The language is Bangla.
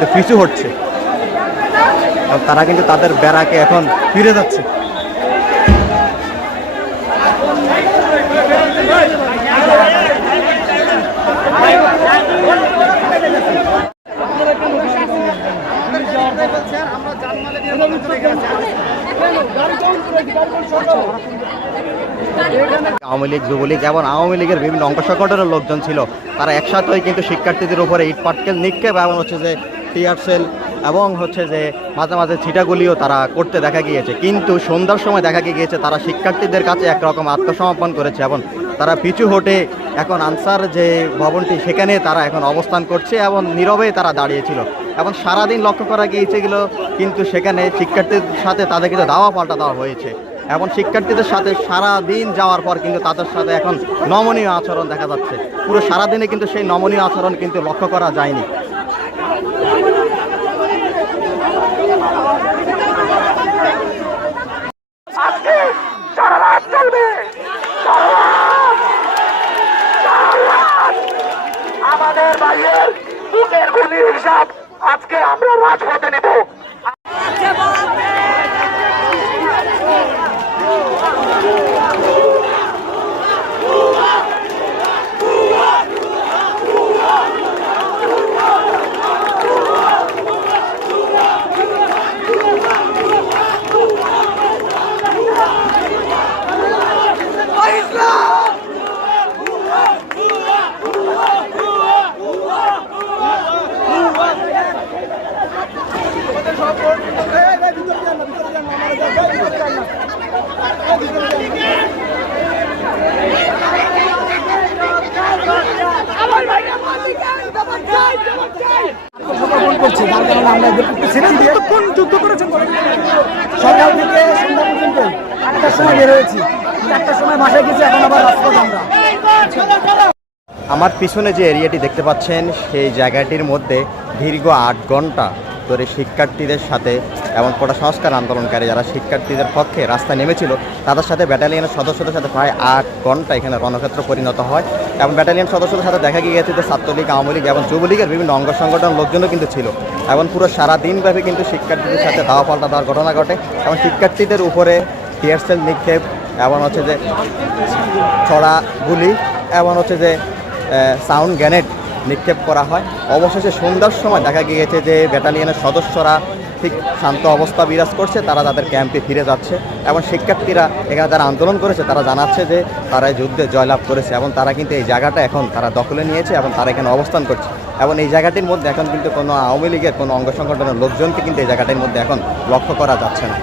কিন্তু পিছু হটছে, তারা কিন্তু তাদের ব্যারাকে এখন ফিরে যাচ্ছে। আওয়ামী লীগ, যুবলীগ এবং আওয়ামী লীগের বিভিন্ন অঙ্গ সংগঠনের লোকজন ছিল, তারা একসাথে হয়ে কিন্তু শিক্ষার্থীদের উপরে ইট পাটকেল নিক্ষেপ এবং হচ্ছে যে টিয়ার সেল এবং হচ্ছে যে মাঝে মাঝে ছিটাগুলিও তারা করতে দেখা গিয়েছে। কিন্তু সন্ধ্যার সময় দেখা গিয়েছে তারা শিক্ষার্থীদের কাছে একরকম আত্মসমর্পণ করেছে এবং তারা পিছু হটে এখন আনসার যে ভবনটি সেখানে তারা এখন অবস্থান করছে এবং নীরবে তারা দাঁড়িয়েছিল এবং সারাদিন লক্ষ্য করা গিয়েছিল, কিন্তু সেখানে শিক্ষার্থীদের সাথে তাদের কিন্তু দাওয়া পাল্টা দেওয়া হয়েছে এবং শিক্ষার্থীদের সাথে সারা দিন যাওয়ার পর কিন্তু তাদের সাথে এখন নমনীয় আচরণ দেখা যাচ্ছে। পুরো সারাদিনে কিন্তু সেই নমনীয় আচরণ কিন্তু লক্ষ্য করা যায়নি। আমাদের ভাইয়ের বুকের গুলির হিসাব আজকে আমরা রাজপথে নেব। যুদ্ধ করেছেন সকাল থেকে সন্ধ্যা পর্যন্ত, 1টার সময় বের হয়েছি, 1টার সময় বাসায় গেছি, এখন আবার রাস্তা আমরা। আমার পিছনে যে এরিয়াটি দেখতে পাচ্ছেন সেই জায়গাটির মধ্যে দীর্ঘ 8 ঘন্টা ধরে শিক্ষার্থীদের সাথে এবং কোটা সংস্কার আন্দোলনকারী যারা শিক্ষার্থীদের পক্ষে রাস্তায় নেমেছিল তাদের সাথে ব্যাটালিয়নের সদস্যদের সাথে প্রায় 8 ঘন্টা এখানে রণক্ষেত্র পরিণত হয় এবং ব্যাটালিয়ন সদস্যদের সাথে দেখা গিয়েছে যে ছাত্রলীগ, আওয়ামী লীগ এবং যুবলীগের বিভিন্ন অঙ্গ সংগঠন লোকজনও কিন্তু ছিল এবং পুরো সারাদিনব্যাপী কিন্তু শিক্ষার্থীদের সাথে দাওয়া পাল্টা দেওয়ার ঘটনা ঘটে এবং শিক্ষার্থীদের উপরে টিয়ার সেল নিক্ষেপ এবং হচ্ছে যে ছড়া গুলি এবং হচ্ছে যে সাউন্ড গ্রেনেড নিক্ষেপ করা হয়। অবশেষে সন্ধ্যার সময় দেখা গিয়েছে যে ব্যাটালিয়নের সদস্যরা ঠিক শান্ত অবস্থা বিরাজ করছে, তারা তাদের ক্যাম্পে ফিরে যাচ্ছে এবং শিক্ষার্থীরা এখানে যারা আন্দোলন করেছে তারা জানাচ্ছে যে তারা যুদ্ধে জয়লাভ করেছে এবং তারা কিন্তু এই জায়গাটা এখন তারা দখলে নিয়েছে এবং তারা এখানে অবস্থান করছে এবং এই জায়গাটির মধ্যে এখন কিন্তু কোনো আওয়ামী লীগের কোনো অঙ্গ সংগঠনের লোকজনকে কিন্তু এই জায়গাটির মধ্যে এখন লক্ষ্য করা যাচ্ছে না।